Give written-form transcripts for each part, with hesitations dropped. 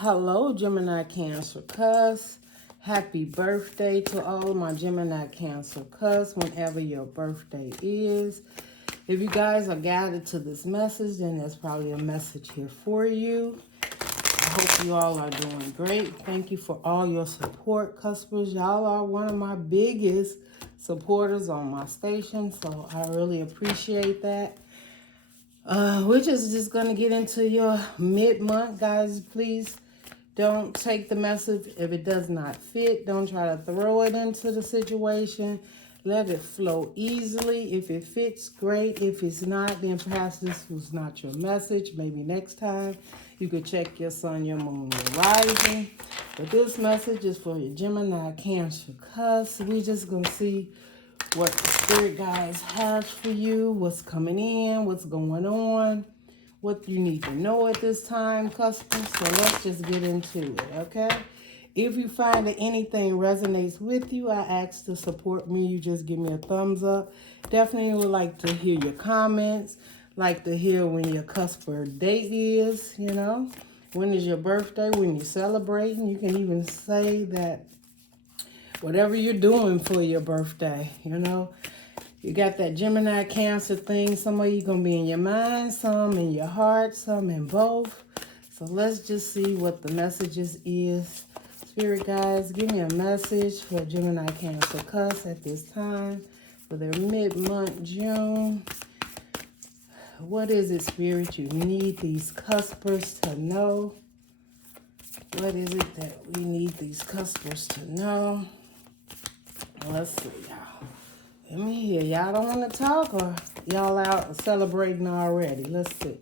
Hello, Gemini, Cancer, Cusp. Happy birthday to all of my Gemini, Cancer, Cusp, whenever your birthday is. If you guys are guided to this message, then there's probably a message here for you. I hope you all are doing great. Thank you for all your support, Cuspers. Y'all are one of my biggest supporters on my station, so I really appreciate that. We're just going to get into your mid-month, guys. Please don't take the message if it does not fit. Don't try to throw it into the situation. Let it flow easily. If it fits, great. If it's not, then perhaps this was not your message. Maybe next time you could check your sun, your moon, your rising. But this message is for your Gemini, Cancer, Cusp. We're just going to see what the spirit guides has for you, what's coming in, what's going on, what you need to know at this time, Cuspers. So let's just get into it, okay? If you find that anything resonates with you, I ask to support me. You just give me a thumbs up. Definitely would like to hear your comments, like to hear when your Cusper date is, you know. When is your birthday, when you're celebrating. You can even say that whatever you're doing for your birthday, you know. You got that Gemini Cancer thing. Some of you going to be in your mind, some in your heart, some in both. So let's just see what the messages is. Spirit guides, give me a message for Gemini Cancer Cusp at this time for their mid-month June. What is it, Spirit, you need these Cuspers to know? What is it that we need these Cuspers to know? Let's see, y'all. Let me hear. Y'all don't want to talk, or y'all out celebrating already? Let's see.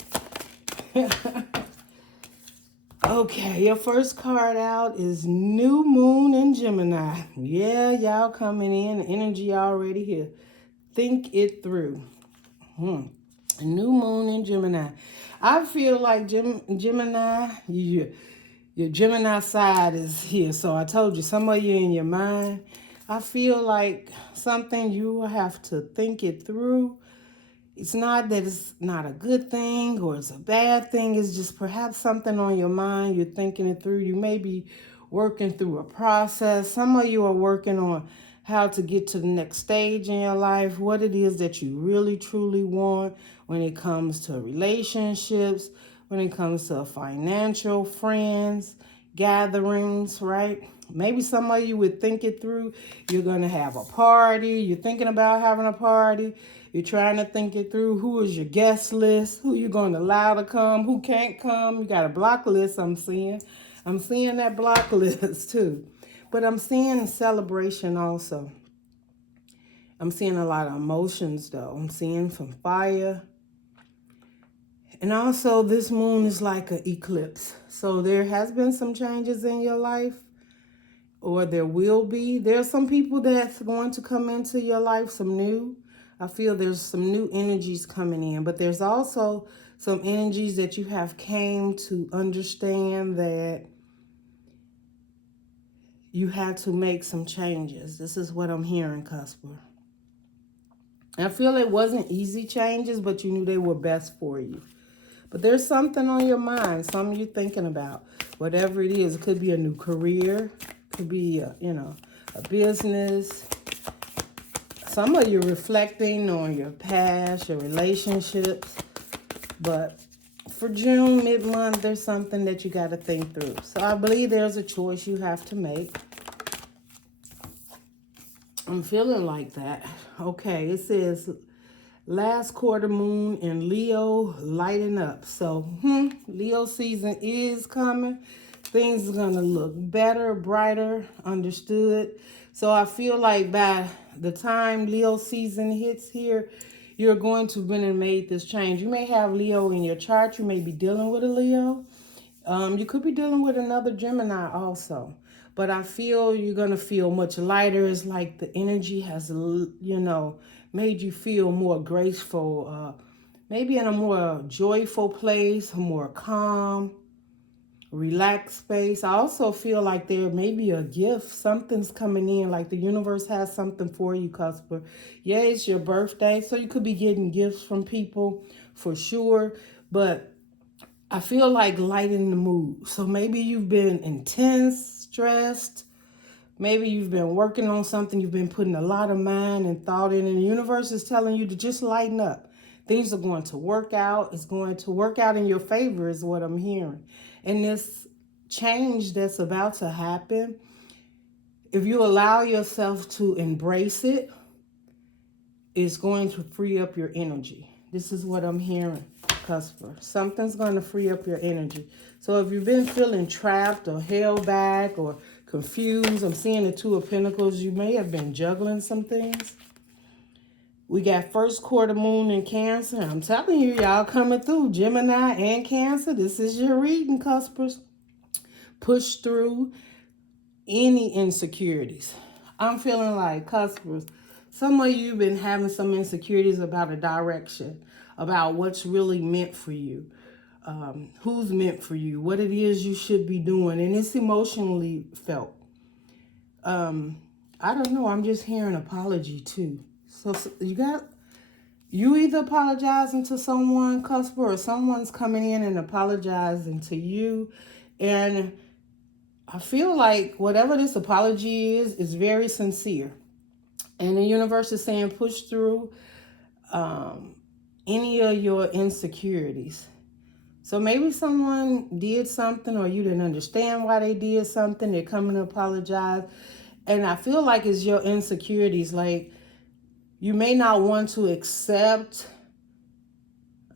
Okay, your first card out is New Moon in Gemini. Yeah, y'all coming in. Energy already here. Think it through. New Moon in Gemini. I feel like Gemini, your Gemini side is here. So I told you, some of you in your mind. I feel like something you will have to think it through. It's not that it's not a good thing or it's a bad thing. It's just perhaps something on your mind. You're thinking it through. You may be working through a process. Some of you are working on how to get to the next stage in your life, what it is that you really, truly want when it comes to relationships, when it comes to financial, friends, gatherings, right? Maybe some of you would think it through. You're going to have a party. You're thinking about having a party. You're trying to think it through. Who is your guest list? Who you're going to allow to come? Who can't come? You got a block list, I'm seeing. I'm seeing that block list too. But I'm seeing celebration also. I'm seeing a lot of emotions though. I'm seeing some fire. And also this moon is like an eclipse. So there has been some changes in your life. Or there will be. There's some people that's going to come into your life, some new. I feel there's some new energies coming in. But there's also some energies that you have came to understand that you had to make some changes. This is what I'm hearing, Cusper. I feel it wasn't easy changes, but you knew they were best for you. But there's something on your mind, something you're thinking about. Whatever it is, it could be a new career. Could be, a business. Some of you reflecting on your past, your relationships. But for June, mid-month, there's something that you got to think through. So I believe there's a choice you have to make. I'm feeling like that. Okay, it says last quarter moon in Leo, lighting up. So, Leo season is coming. Things are going to look better, brighter, understood. So I feel like by the time Leo season hits here, you're going to have been and made this change. You may have Leo in your chart. You may be dealing with a Leo. You could be dealing with another Gemini also. But I feel you're going to feel much lighter. It's like the energy has, made you feel more graceful. Maybe in a more joyful place, a more calm, relaxed space. I also feel like there may be a gift. Something's coming in, like the universe has something for you, Cusper. Yeah, it's your birthday, so you could be getting gifts from people for sure. But I feel like lighting the mood. So maybe you've been intense, stressed. Maybe you've been working on something. You've been putting a lot of mind and thought in. And the universe is telling you to just lighten up. Things are going to work out. It's going to work out in your favor is what I'm hearing. And this change that's about to happen, if you allow yourself to embrace it, it's going to free up your energy. This is what I'm hearing, Cusper. Something's going to free up your energy. So if you've been feeling trapped or held back or confused, I'm seeing the Two of Pentacles. You may have been juggling some things. We got first quarter moon in Cancer. I'm telling you, y'all coming through. Gemini and Cancer. This is your reading, Cuspers. Push through any insecurities. I'm feeling like, Cuspers, some of you have been having some insecurities about a direction, about what's really meant for you, who's meant for you, what it is you should be doing, and it's emotionally felt. I don't know, I'm just hearing apology too. So you either apologizing to someone, Cusper, or someone's coming in and apologizing to you. And I feel like whatever this apology is very sincere. And the universe is saying push through any of your insecurities. So maybe someone did something or you didn't understand why they did something. They're coming to apologize. And I feel like it's your insecurities. Like you may not want to accept,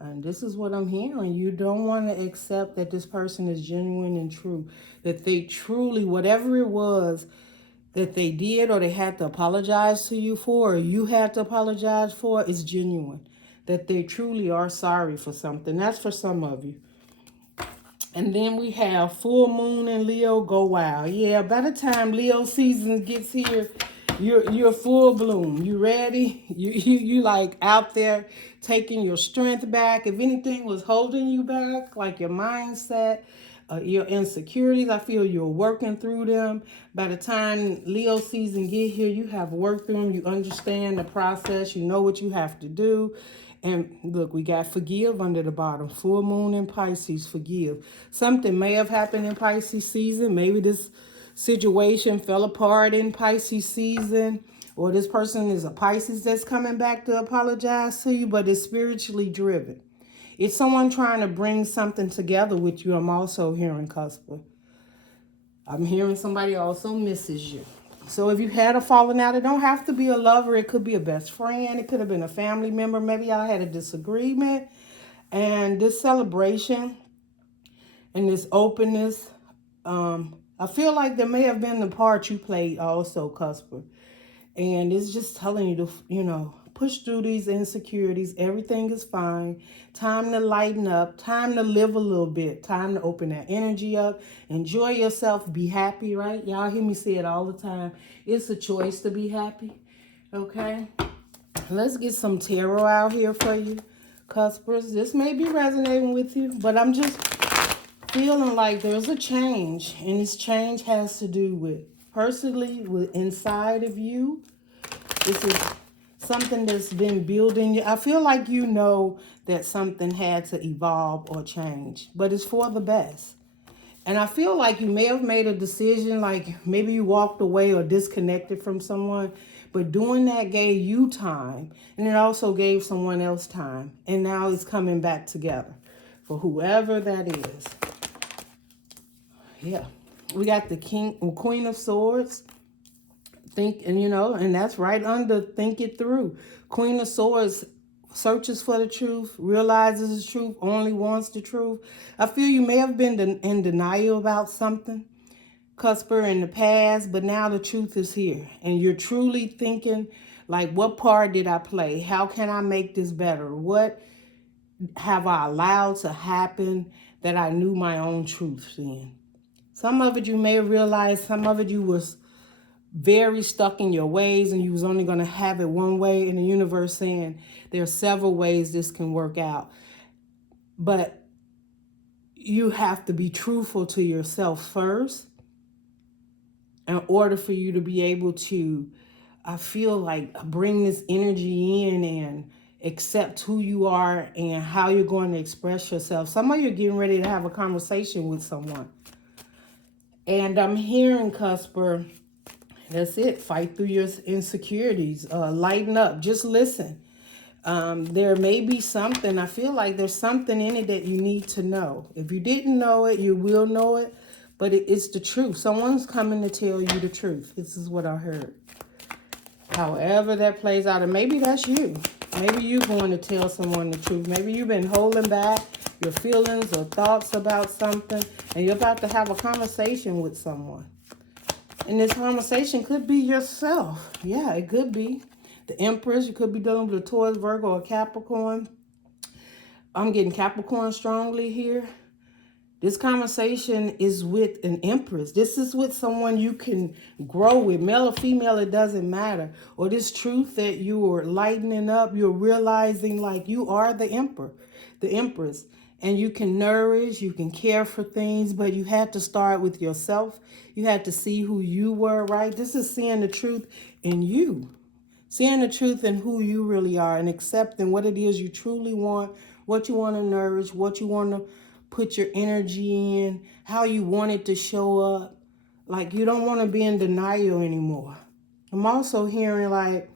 and this is what I'm hearing, you don't want to accept that this person is genuine and true. That they truly, whatever it was that they did or they had to apologize to you for, or you had to apologize for, is genuine. That they truly are sorry for something. That's for some of you. And then we have full moon in Leo, go wild. Yeah, by the time Leo season gets here, you're full bloom. You ready? You like out there taking your strength back. If anything was holding you back, like your mindset, your insecurities, I feel you're working through them. By the time Leo season get here, you have worked through them. You understand the process. You know what you have to do. And look, we got forgive under the bottom. Full moon in Pisces, forgive. Something may have happened in Pisces season. Maybe this situation fell apart in Pisces season. Or this person is a Pisces that's coming back to apologize to you, but it's spiritually driven. It's someone trying to bring something together with you. I'm also hearing, Cusper. I'm hearing somebody also misses you. So if you had a falling out, it don't have to be a lover. It could be a best friend. It could have been a family member. Maybe y'all had a disagreement. And this celebration and this openness, I feel like there may have been the part you played also, Cusper. And it's just telling you to, push through these insecurities. Everything is fine. Time to lighten up. Time to live a little bit. Time to open that energy up. Enjoy yourself. Be happy, right? Y'all hear me say it all the time. It's a choice to be happy. Okay? Let's get some tarot out here for you, Cuspers. This may be resonating with you, but I'm just feeling like there's a change. And this change has to do with personally, with inside of you. This is something that's been building. I feel like you know that something had to evolve or change, but it's for the best. And I feel like you may have made a decision, like maybe you walked away or disconnected from someone, but doing that gave you time, and it also gave someone else time. And now it's coming back together for whoever that is. Yeah. We got the Queen of Swords. And that's right under think it through. Queen of Swords searches for the truth, realizes the truth, only wants the truth. I feel you may have been in denial about something, Cusper, in the past, but now the truth is here. And you're truly thinking, like, what part did I play? How can I make this better? What have I allowed to happen that I knew my own truth in? Some of it you may have realized, some of it you was very stuck in your ways and you was only going to have it one way, in the universe saying there are several ways this can work out. But you have to be truthful to yourself first in order for you to be able to, I feel like, bring this energy in and accept who you are and how you're going to express yourself. Some of you are getting ready to have a conversation with someone. And I'm hearing, Cusper, that's it. Fight through your insecurities. Lighten up. Just listen. There may be something. I feel like there's something in it that you need to know. If you didn't know it, you will know it. But it's the truth. Someone's coming to tell you the truth. This is what I heard. However that plays out. And maybe that's you. Maybe you're going to tell someone the truth. Maybe you've been holding back your feelings or thoughts about something, and you're about to have a conversation with someone. And this conversation could be yourself. Yeah, it could be. The Empress, you could be dealing with a Taurus, Virgo, or Capricorn. I'm getting Capricorn strongly here. This conversation is with an Empress. This is with someone you can grow with, male or female, it doesn't matter. Or this truth that you are lightening up, you're realizing like you are the Emperor, the Empress. And you can nourish, you can care for things, but you had to start with yourself. You had to see who you were, right? This is seeing the truth in you. Seeing the truth in who you really are and accepting what it is you truly want, what you want to nourish, what you want to put your energy in, how you want it to show up. Like you don't want to be in denial anymore. I'm also hearing like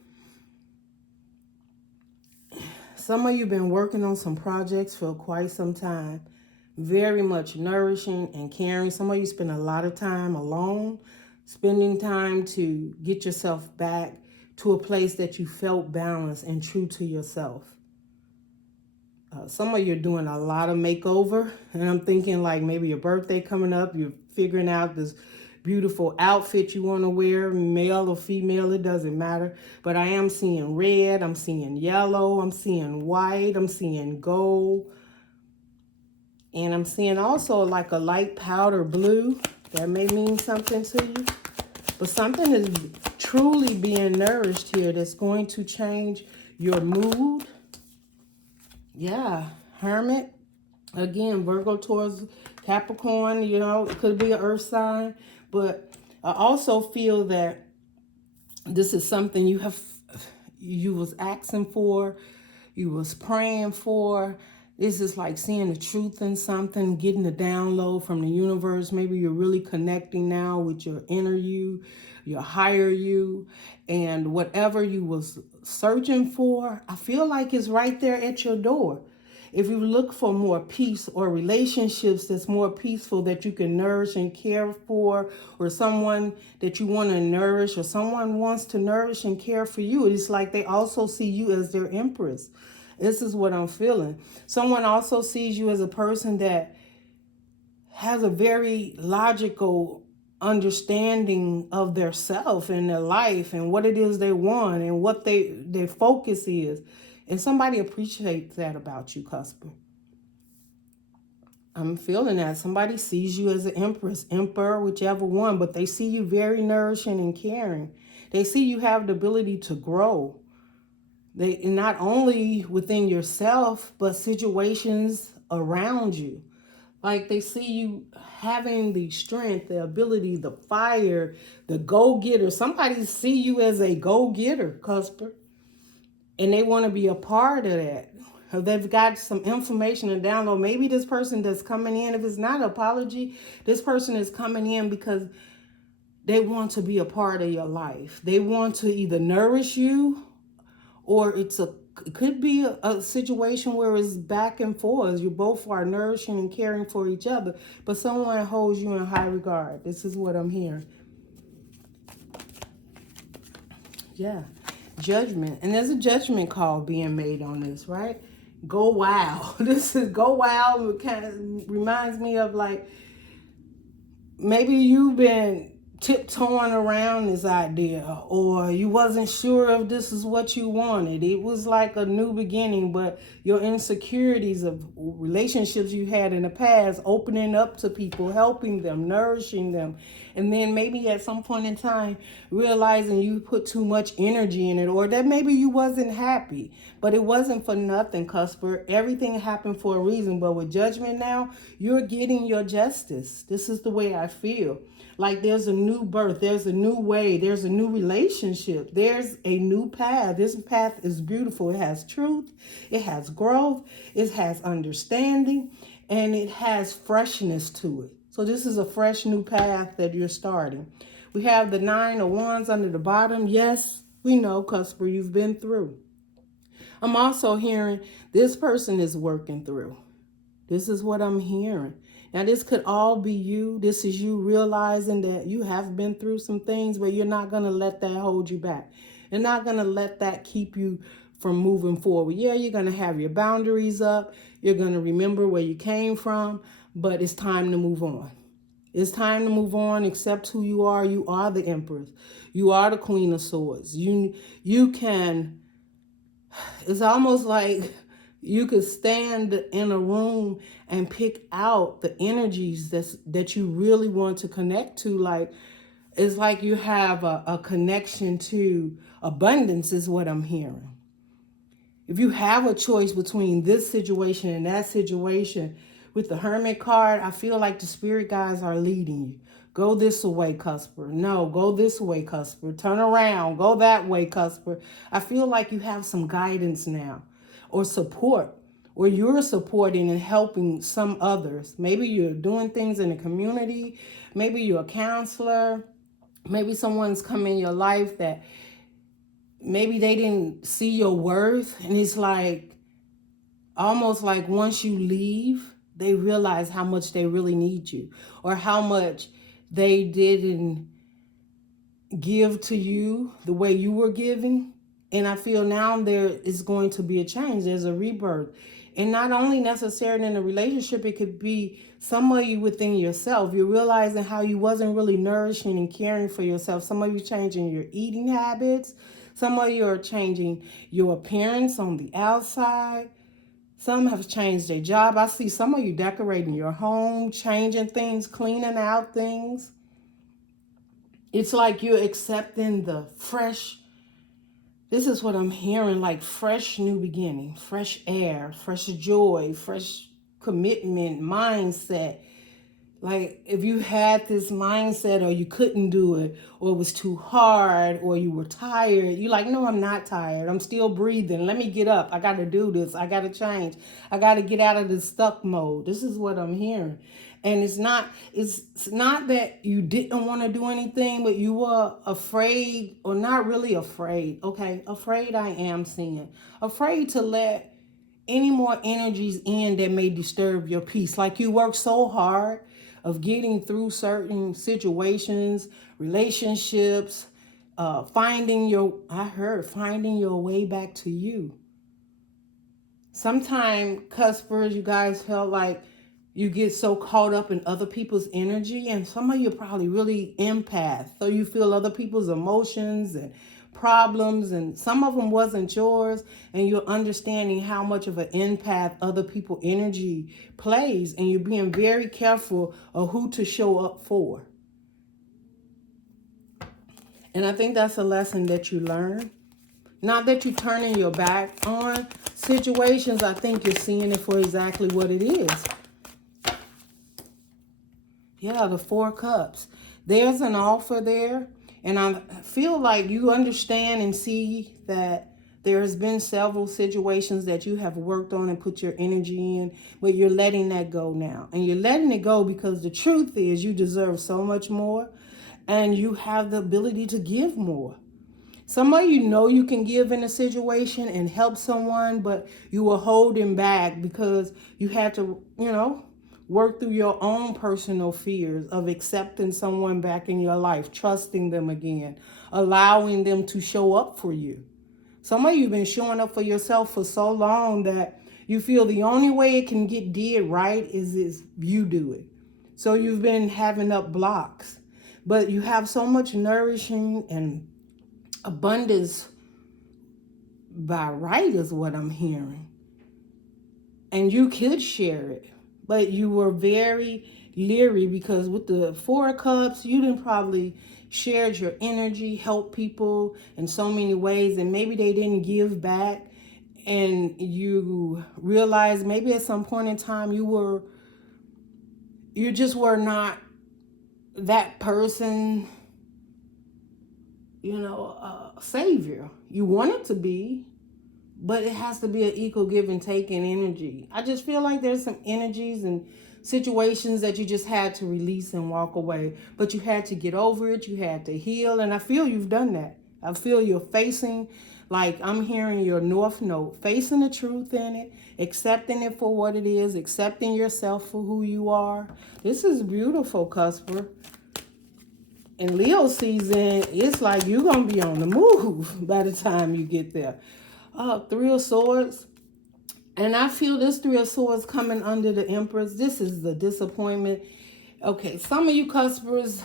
some of you been working on some projects for quite some time. Very much nourishing and caring. Some of you spend a lot of time alone, spending time to get yourself back to a place that you felt balanced and true to yourself. Some of you are doing a lot of makeover, and I'm thinking like maybe your birthday coming up, you're figuring out this beautiful outfit you want to wear, male or female, it doesn't matter. But I am seeing red, I'm seeing yellow, I'm seeing white, I'm seeing gold. And I'm seeing also like a light powder blue. That may mean something to you. But something is truly being nourished here that's going to change your mood. Yeah, Hermit. Again, Virgo, Taurus, Capricorn, you know, it could be an earth sign. But I also feel that this is something you was asking for, you was praying for. This is like seeing the truth in something, getting a download from the universe. Maybe you're really connecting now with your inner you, your higher you, and whatever you was searching for, I feel like it's right there at your door. If you look for more peace or relationships that's more peaceful that you can nourish and care for, or someone that you want to nourish, or someone wants to nourish and care for you, it's like they also see you as their Empress. This is what I'm feeling. Someone also sees you as a person that has a very logical understanding of their self and their life and what it is they want and what their focus is. And somebody appreciates that about you, Cusp. I'm feeling that. Somebody sees you as an Empress, Emperor, whichever one, but they see you very nourishing and caring. They see you have the ability to grow. They not only within yourself, but situations around you. Like they see you having the strength, the ability, the fire, the go-getter. Somebody see you as a go-getter, Cusper. And they want to be a part of that. They've got some information to download. Maybe this person that's coming in, if it's not an apology, this person is coming in because they want to be a part of your life. They want to either nourish you, or it could be a situation where it's back and forth. You both are nourishing and caring for each other, but someone holds you in high regard. This is what I'm hearing. Yeah. Judgment. And there's a judgment call being made on this, right? Go wild. This is go wild. It kind of reminds me of like, maybe you've been tiptoeing around this idea, or you wasn't sure if this is what you wanted. It was like a new beginning, but your insecurities of relationships you had in the past, opening up to people, helping them, nourishing them, and then maybe at some point in time realizing you put too much energy in it, or that maybe you wasn't happy. But it wasn't for nothing, Cusper. Everything happened for a reason. But with judgment now, you're getting your justice. This is the way I feel. Like there's a new new birth. There's a new way. There's a new relationship. There's a new path. This path is beautiful. It has truth. It has growth. It has understanding. And it has freshness to it. So this is a fresh new path that you're starting. We have the 9 of Wands under the bottom. Yes, we know, Cusper, you've been through. I'm also hearing this person is working through. This is what I'm hearing. Now, this could all be you. This is you realizing that you have been through some things, but you're not going to let that hold you back. You're not going to let that keep you from moving forward. Yeah, you're going to have your boundaries up. You're going to remember where you came from, but it's time to move on. It's time to move on. Accept who you are. You are the Empress. You are the Queen of Swords. You can, it's almost like you could stand in a room and pick out the energies that you really want to connect to. Like, it's like you have a connection to abundance is what I'm hearing. If you have a choice between this situation and that situation, with the Hermit card, I feel like the spirit guides are leading you. Go this way, Cusper. No, go this way, Cusper. Turn around. Go that way, Cusper. I feel like you have some guidance now, or support, or you're supporting and helping some others. Maybe you're doing things in the community. Maybe you're a counselor. Maybe someone's come in your life that maybe they didn't see your worth. And it's like, almost like once you leave, they realize how much they really need you, or how much they didn't give to you the way you were giving. And I feel now there is going to be a change. There's a rebirth. And not only necessarily in a relationship, it could be somebody within yourself. You're realizing how you wasn't really nourishing and caring for yourself. Some of you changing your eating habits. Some of you are changing your appearance on the outside. Some have changed their job. I see some of you decorating your home, changing things, cleaning out things. It's like you're accepting the fresh, this is what I'm hearing, like fresh new beginning, fresh air, fresh joy, fresh commitment, mindset. Like if you had this mindset, or you couldn't do it, or it was too hard, or you were tired, you're like, no, I'm not tired. I'm still breathing. Let me get up. I got to do this. I got to change. I got to get out of this stuck mode. This is what I'm hearing. And it's not that you didn't want to do anything, but you were afraid, or not really afraid. Okay, afraid I am seeing. Afraid to let any more energies in that may disturb your peace. Like you work so hard of getting through certain situations, relationships, finding your way back to you. Sometimes, Cuspers, you guys felt like you get so caught up in other people's energy, and some of you are probably really empath. So you feel other people's emotions and problems, and some of them wasn't yours, and you're understanding how much of an empath other people's energy plays, and you're being very careful of who to show up for. And I think that's a lesson that you learn. Not that you're turning your back on situations. I think you're seeing it for exactly what it is. Yeah, the 4 Cups. There's an offer there. And I feel like you understand and see that there has been several situations that you have worked on and put your energy in, but you're letting that go now. And you're letting it go because the truth is you deserve so much more, and you have the ability to give more. Some of you know you can give in a situation and help someone, but you were holding back because you had to, work through your own personal fears of accepting someone back in your life, trusting them again, allowing them to show up for you. Some of you have been showing up for yourself for so long that you feel the only way it can get did right is you do it. So you've been having up blocks, but you have so much nourishing and abundance by right is what I'm hearing. And you could share it. But you were very leery because with the 4 Cups, you didn't probably shared your energy, help people in so many ways, and maybe they didn't give back, and you realized maybe at some point in time you just were not that person savior. You want it to be, but it has to be an equal give and take in energy. I just feel like there's some energies and situations that you just had to release and walk away, but you had to get over it. You had to heal, and I feel you've done that. I feel you're facing, like I'm hearing your North Node, facing the truth in it, accepting it for what it is, accepting yourself for who you are. This is beautiful, Cusper. In Leo season, it's like you're going to be on the move by the time you get there. Three of Swords. And I feel this Three of Swords coming under the Empress. This is the disappointment. Okay, some of you Cuspers,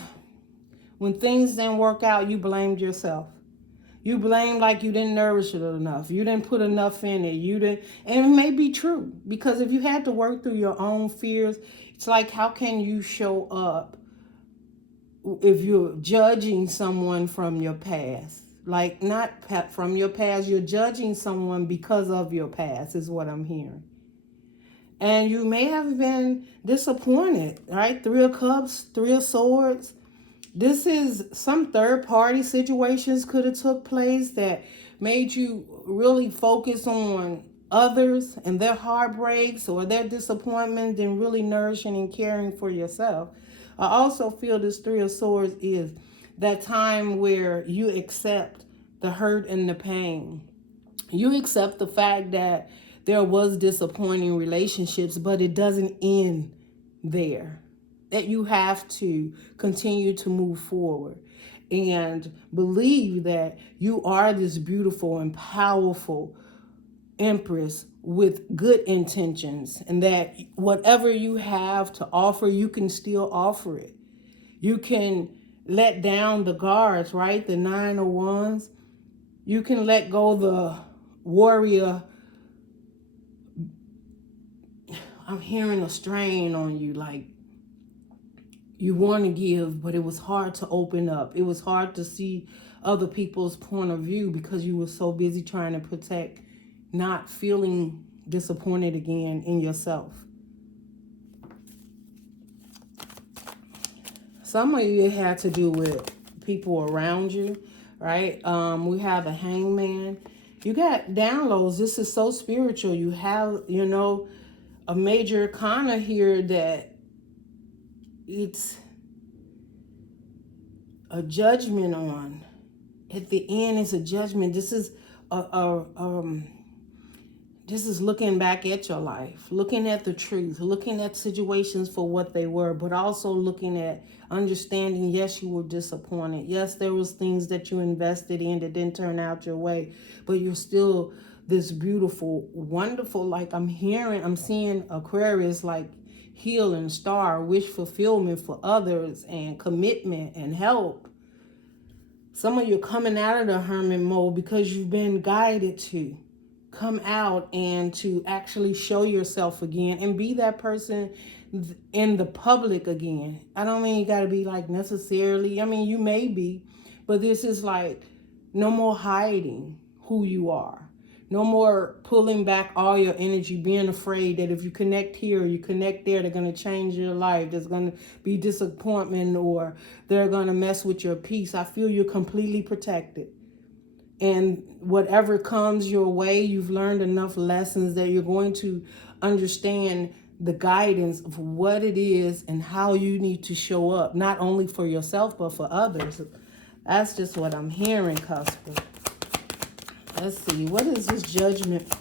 when things didn't work out, you blamed yourself. You blamed like you didn't nourish it enough. You didn't put enough in it. You didn't, and it may be true. Because if you had to work through your own fears, it's like, how can you show up if you're judging someone from your past? Like, not from your past, you're judging someone because of your past, is what I'm hearing. And you may have been disappointed, right? Three of Cups, Three of Swords. This is some third-party situations could have took place that made you really focus on others and their heartbreaks or their disappointment than really nourishing and caring for yourself. I also feel this Three of Swords is that time where you accept the hurt and the pain. You accept the fact that there was disappointing relationships, but it doesn't end there. That you have to continue to move forward and believe that you are this beautiful and powerful Empress with good intentions, and that whatever you have to offer, you can still offer it. You can let down the guards, right? The Nine of Wands. You can let go the warrior. I'm hearing a strain on you, like you want to give, but it was hard to open up. It was hard to see other people's point of view because you were so busy trying to protect, not feeling disappointed again in yourself. Some of you had to do with people around you, right? We have a Hangman. You got downloads. This is so spiritual. You have, a major arcana here that it's a judgment on. At the end, it's a judgment. This is this is looking back at your life, looking at the truth, looking at situations for what they were, but also looking at understanding, yes, you were disappointed. Yes, there was things that you invested in that didn't turn out your way, but you're still this beautiful, wonderful, like I'm seeing Aquarius, like healing star, wish fulfillment for others and commitment and help. Some of you are coming out of the hermit mode because you've been guided to come out and to actually show yourself again and be that person in the public again. I don't mean you got to be like necessarily, I mean, you may be, but this is like no more hiding who you are. No more pulling back all your energy, being afraid that if you connect here, you connect there, they're going to change your life. There's going to be disappointment or they're going to mess with your peace. I feel you're completely protected. And whatever comes your way, you've learned enough lessons that you're going to understand the guidance of what it is and how you need to show up, not only for yourself, but for others. That's just what I'm hearing, Cusp. Let's see, what is this judgment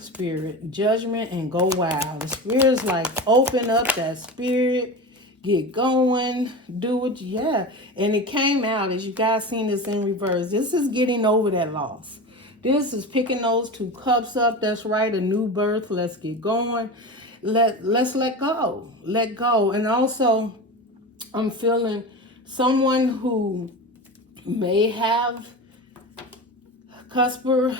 spirit? Judgment and go wild. The spirit's like, open up that spirit, get going, do it. Yeah. And it came out, as you guys seen this in reverse. This is getting over that loss. This is picking those two cups up. That's right, a new birth. Let's get going. Let's let go. Let go. And also, I'm feeling someone who may have Cusper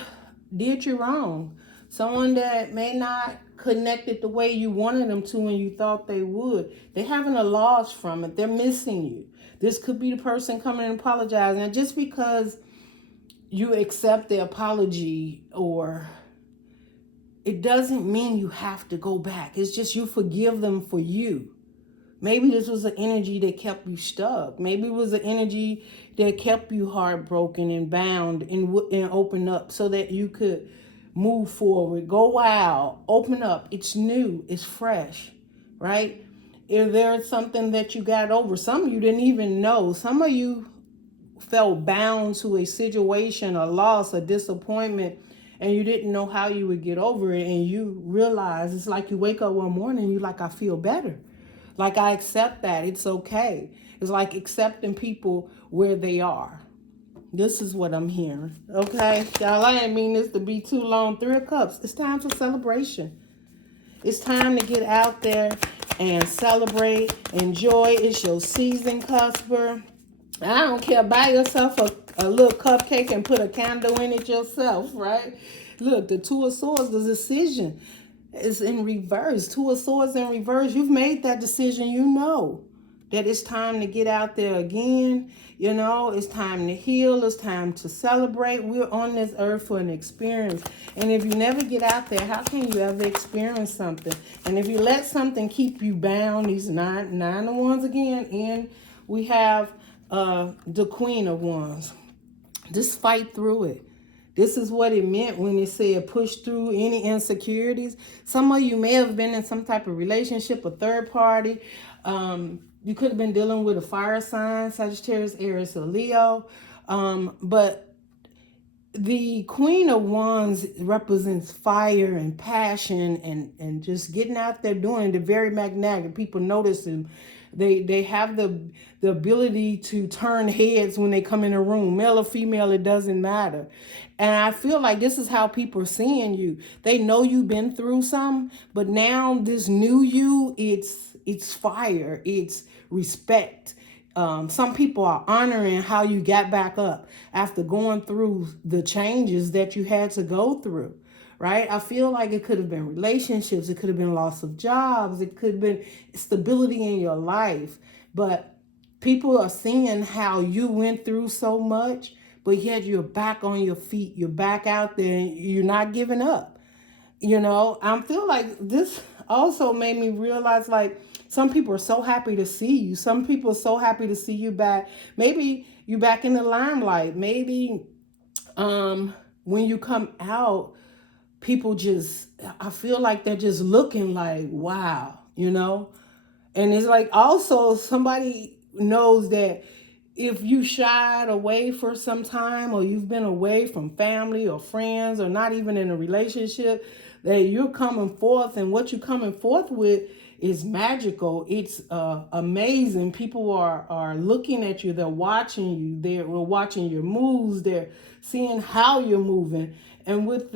did you wrong. Someone that may not connected the way you wanted them to and you thought they would. They're having a loss from it. They're missing you. This could be the person coming and apologizing. And just because you accept the apology, or it doesn't mean you have to go back. It's just you forgive them for you. Maybe this was an energy that kept you stuck. Maybe it was an energy that kept you heartbroken and bound and open up so that you could move forward. Go wild, open up. It's new, it's fresh, right? If there's something that you got over, some of you didn't even know. Some of you felt bound to a situation, a loss, a disappointment, and you didn't know how you would get over it. And you realize it's like you wake up one morning and you're like, I feel better. Like, I accept that. It's okay. It's like accepting people where they are. This is what I'm hearing. Okay? Y'all, I didn't mean this to be too long. 3 of Cups. It's time for celebration. It's time to get out there and celebrate. Enjoy. It's your season, Cusper. I don't care. Buy yourself a little cupcake and put a candle in it yourself, right? Look, the 2 of Swords, the decision is in reverse. 2 of Swords in reverse. You've made that decision. You know that it's time to get out there again. You know, it's time to heal. It's time to celebrate. We're on this earth for an experience. And if you never get out there, how can you ever experience something? And if you let something keep you bound, these nine of Wands again, and we have the Queen of Wands. Just fight through it. This is what it meant when it said push through any insecurities. Some of you may have been in some type of relationship, a third party. You could have been dealing with a fire sign, Sagittarius, Aries, or Leo. But the Queen of Wands represents fire and passion and just getting out there doing it. They're very magnetic. People notice them. They have the ability to turn heads when they come in a room, male or female, it doesn't matter. And I feel like this is how people are seeing you. They know you've been through some, but now this new you, it's fire, it's respect. Some people are honoring how you got back up after going through the changes that you had to go through. Right? I feel like it could have been relationships. It could have been loss of jobs. It could have been stability in your life. But people are seeing how you went through so much, but yet you're back on your feet. You're back out there and you're not giving up. You know, I feel like this also made me realize, like, some people are so happy to see you. Some people are so happy to see you back. Maybe you back in the limelight. Maybe when you come out, people just, I feel like they're just looking like, wow, you know? And it's like also somebody knows that if you shied away for some time or you've been away from family or friends or not even in a relationship, that you're coming forth, and what you're coming forth with is magical. It's amazing. People are looking at you. They're watching you. They're watching your moves. They're seeing how you're moving. And with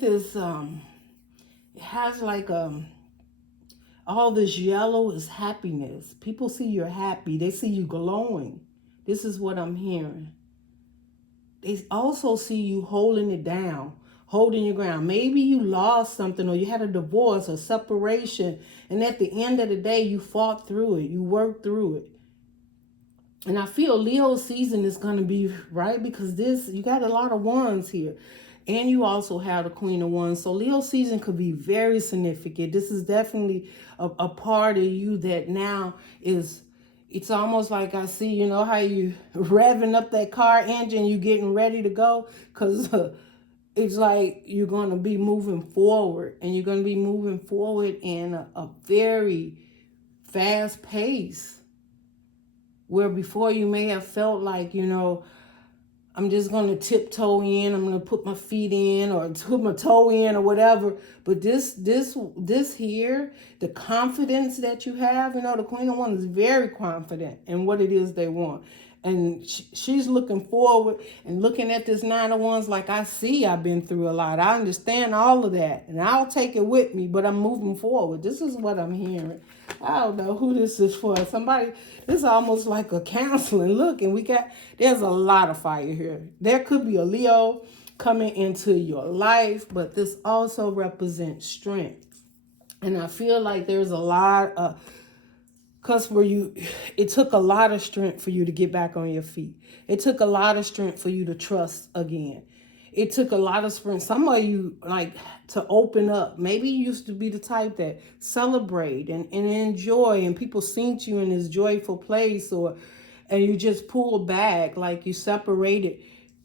this, it has like all this yellow is happiness. People see you're happy. They see you glowing. This is what I'm hearing. They also see you holding it down, holding your ground. Maybe you lost something, or you had a divorce or separation, and at the end of the day, you fought through it. You worked through it. And I feel Leo season is going to be right, because you got a lot of wands here. And you also have the Queen of Wands. So Leo season could be very significant. This is definitely a part of you that now is, it's almost like I see, you know, how you revving up that car engine, you getting ready to go. Because it's like you're going to be moving forward. And you're going to be moving forward in a very fast pace. Where before you may have felt like, you know, I'm just going to tiptoe in. I'm going to put my feet in or put my toe in or whatever. But this here, the confidence that you have, you know, the Queen of Wands is very confident in what it is they want. And she's looking forward and looking at this Nine of Wands like, I see I've been through a lot. I understand all of that. And I'll take it with me, but I'm moving forward. This is what I'm hearing. I don't know who this is for. Somebody, this is almost like a counseling. Look, and there's a lot of fire here. There could be a Leo coming into your life, but this also represents strength. And I feel like there's a lot of, it took a lot of strength for you to get back on your feet. It took a lot of strength for you to trust again. it took a lot of sprint. Some of you, like, to open up. Maybe you used to be the type that celebrate and enjoy, and people seen you in this joyful place, and you just pull back, like you separated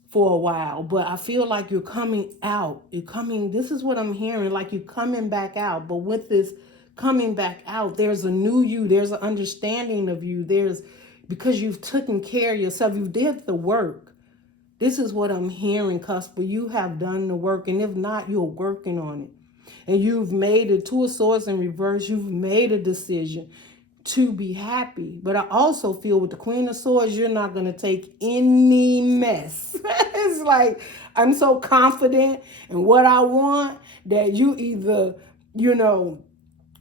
for a while. But I feel like you're coming out. This is what I'm hearing, like you're coming back out. But with this coming back out, there's a new you. There's an understanding of you. Because you've taken care of yourself. You did the work. This is what I'm hearing, Cusp. You have done the work. And if not, you're working on it. And you've made it, Two of Swords in reverse. You've made a decision to be happy. But I also feel with the Queen of Swords, you're not going to take any mess. It's like, I'm so confident in what I want that you either,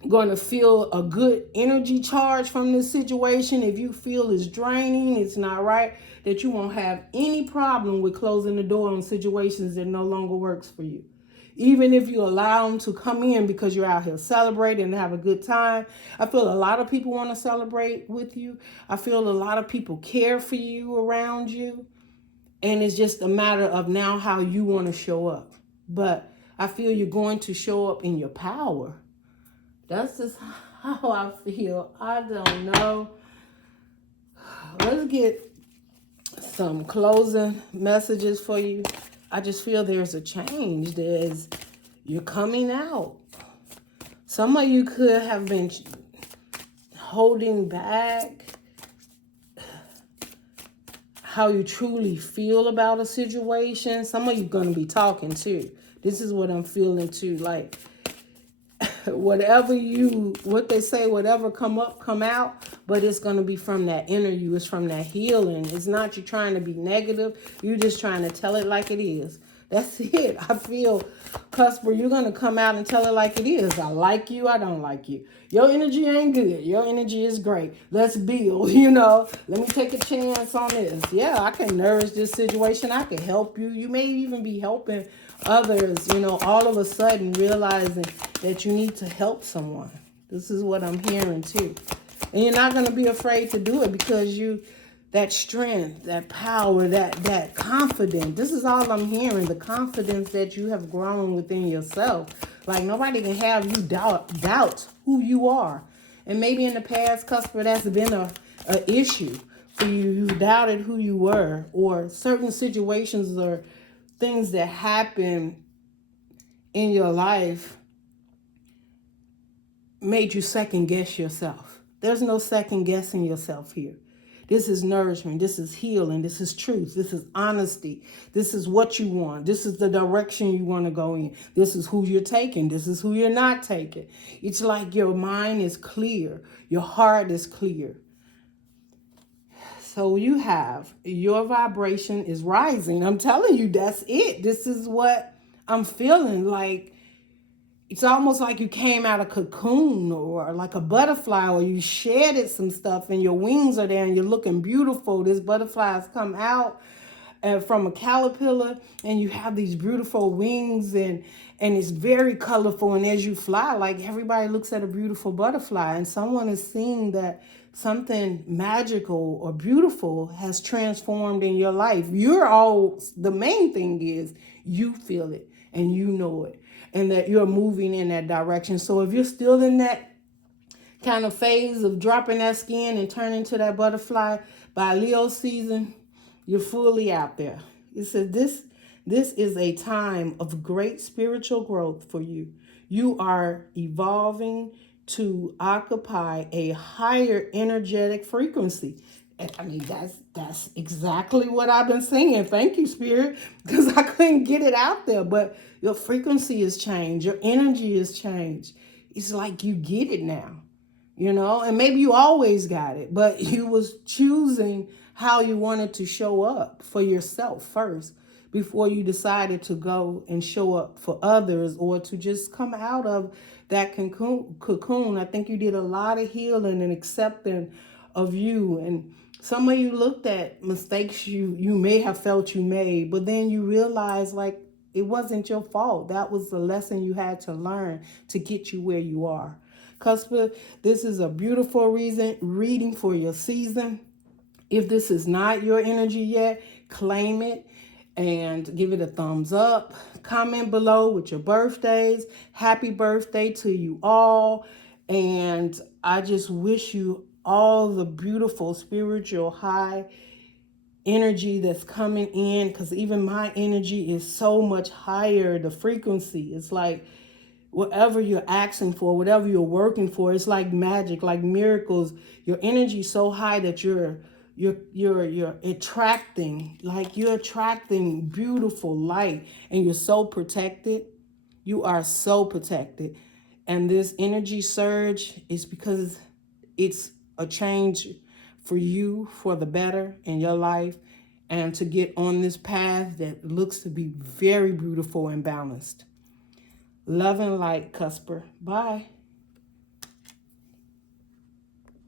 going to feel a good energy charge from this situation. If you feel it's draining, it's not right, that you won't have any problem with closing the door on situations that no longer works for you. Even if you allow them to come in because you're out here celebrating and have a good time. I feel a lot of people want to celebrate with you. I feel a lot of people care for you around you. And it's just a matter of now how you want to show up. But I feel you're going to show up in your power. That's just how I feel. I don't know. Let's get some closing messages for you. I just feel there's a change. You're coming out. Some of you could have been holding back how you truly feel about a situation. Some of you going to be talking too. This is what I'm feeling too. Like, whatever come up, come out, but it's going to be from that inner you. It's from that healing. It's not you trying to be negative. You're just trying to tell it like it is. That's it. I feel, Cusper, you're going to come out and tell it like it is. I like you. I don't like you. Your energy ain't good. Your energy is great. Let's build, Let me take a chance on this. Yeah, I can nourish this situation. I can help you. You may even be helping others, all of a sudden realizing that you need to help someone. This is what I'm hearing too. And you're not going to be afraid to do it because that strength, that power, that confidence. This is all I'm hearing, the confidence that you have grown within yourself. Like nobody can have you doubt who you are. And maybe in the past, Cusper, that's been a issue for you. You doubted who you were, or certain situations or things that happen in your life made you second guess yourself. There's no second guessing yourself here. This is nourishment. This is healing. This is truth. This is honesty. This is what you want. This is the direction you want to go in. This is who you're taking. This is who you're not taking. It's like your mind is clear. Your heart is clear. So your vibration is rising. I'm telling you, that's it. This is what I'm feeling like. It's almost like you came out of a cocoon or like a butterfly, or you shedded some stuff and your wings are there and you're looking beautiful. This butterfly has come out from a caterpillar and you have these beautiful wings and it's very colorful. And as you fly, like everybody looks at a beautiful butterfly and someone is seeing that something magical or beautiful has transformed in your life. The main thing is you feel it and you know it. And that you're moving in that direction. So if you're still in that kind of phase of dropping that skin and turning to that butterfly by Leo season, you're fully out there. It says this is a time of great spiritual growth for you. You are evolving to occupy a higher energetic frequency. I mean, that's exactly what I've been singing. Thank you, Spirit, because I couldn't get it out there. But your frequency has changed. Your energy has changed. It's like you get it now, and maybe you always got it, but you was choosing how you wanted to show up for yourself first before you decided to go and show up for others or to just come out of that cocoon. I think you did a lot of healing and accepting of you. And some of you looked at mistakes you may have felt you made, but then you realize like it wasn't your fault. That was the lesson you had to learn to get you where you are. Cusper, this is a beautiful reading for your season. If this is not your energy yet, claim it. and give it a thumbs up. Comment below with your birthdays. Happy birthday to you all. And I just wish you all the beautiful spiritual high energy that's coming in, because even my energy is so much higher. The frequency, it's like whatever you're asking for, whatever you're working for, it's like magic, like miracles. Your energy is so high that you're attracting, like you're attracting beautiful light, and you're so protected. You are so protected. And this energy surge is because it's a change for you, for the better in your life, and to get on this path that looks to be very beautiful and balanced. Love and light, Cusper. Bye.